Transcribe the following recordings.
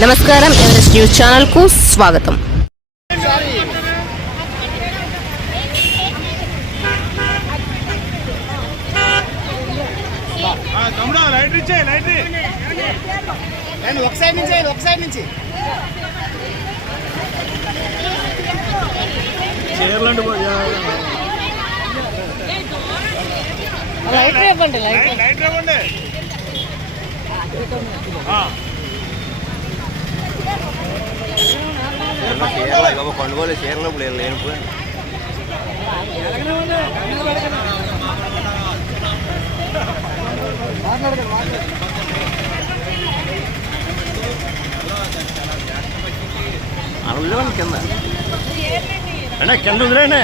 నమస్కారం Everest news ఛానల్కు స్వాగతం. లైట్ లైట్ ఒక సైడ్ నుంచి ఒక సైడ్ నుంచి లైట్ ఇవ్వండి లైట్ ఇవ్వండి ఆ, చీరలు పండుగలు చీరలు ఇప్పుడు లేనిపోయి అడవులు కింద అంటే కింద వదిలేండి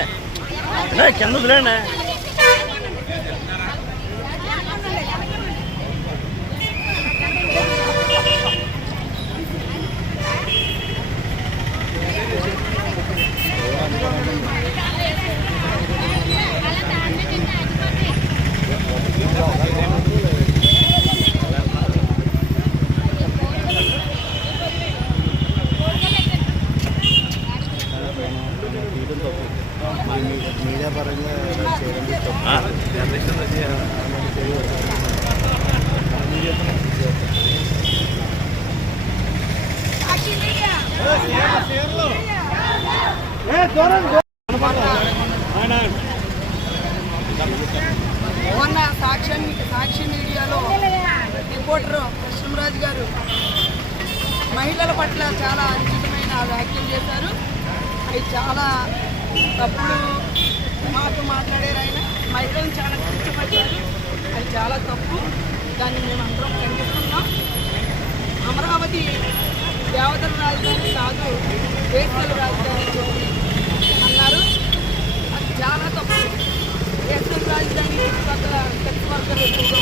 అంటే కింద వదిలేండి మొన్న సాక్షి సాక్షి మీడియాలో రిపోర్టర్ కృష్ణరాజు గారు మహిళల పట్ల చాలా అనుచితమైన వ్యాఖ్యలు చేశారు. అవి చాలా తప్పుడు మాతో మాట్లాడారు ఆయన. మహిళలను చాలా కష్టపడ్డారు. అది చాలా తప్పు. దాన్ని మేము అందరం ఖండిస్తున్నాం. అమరావతి దేవతల రాజధాని కాదు దేశాల రాజధాని చెప్పి అన్నారు. అది చాలా తప్పు. దేశాల రాజధాని చుట్టుపక్కల తెలుగు వర్గాలు ఎక్కువగా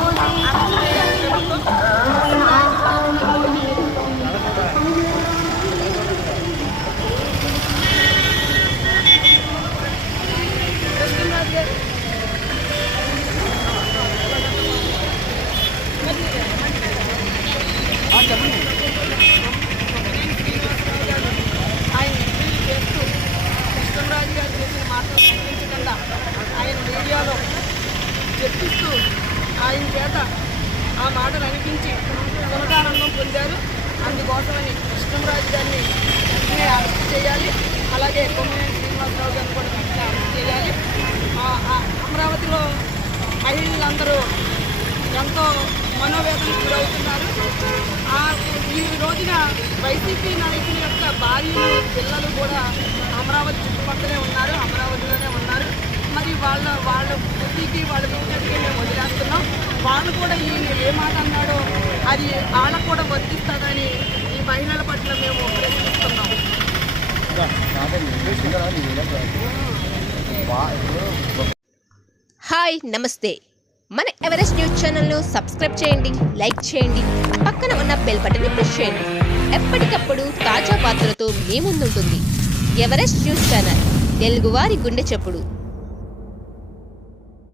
చెప్పిస్తూ ఆయన చేత ఆ మాటలు అనిపించి సునకానందం పొందారు. అందుకోసమని కృష్ణరాజు గారిని వెంటనే అరెస్ట్ చేయాలి. అలాగే కొమ్మనేని శ్రీనివాసరావు గారిని కూడా వెంటనే అరెస్ట్ చేయాలి. అమరావతిలో మహిళలందరూ ఎంతో మనోవేదనకు గురవుతున్నారు. ఈ రోజున వైసీపీ నాయకుల యొక్క భార్యలు పిల్లలు కూడా అమరావతి చుట్టుపక్కలే ఉన్నారు. అమరావతిలోనే ఉన్నారు. మరి వాళ్ళ వాళ్ళ బుద్ధికి వాళ్ళ బుద్ధికి మేము వదిలేస్తున్నాం. వాళ్ళు కూడా ఈయన ఏ మాట అన్నాడో అది వాళ్ళకు కూడా వర్తిస్తుందని ఈ మహిళల పట్ల మేము ప్రశ్నిస్తున్నాం. హాయ్ నమస్తే. మన ఎవరెస్ట్ న్యూస్ ఛానల్ను సబ్స్క్రైబ్ చేయండి లైక్ చేయండి పక్కన ఉన్న బెల్ బటన్ని ప్రెస్ చేయండి. ఎప్పటికప్పుడు తాజా వార్తలతో మీ ముందుంటుంది ఎవరెస్ట్ న్యూస్ ఛానల్ తెలుగువారి గుండె చెప్పుడు.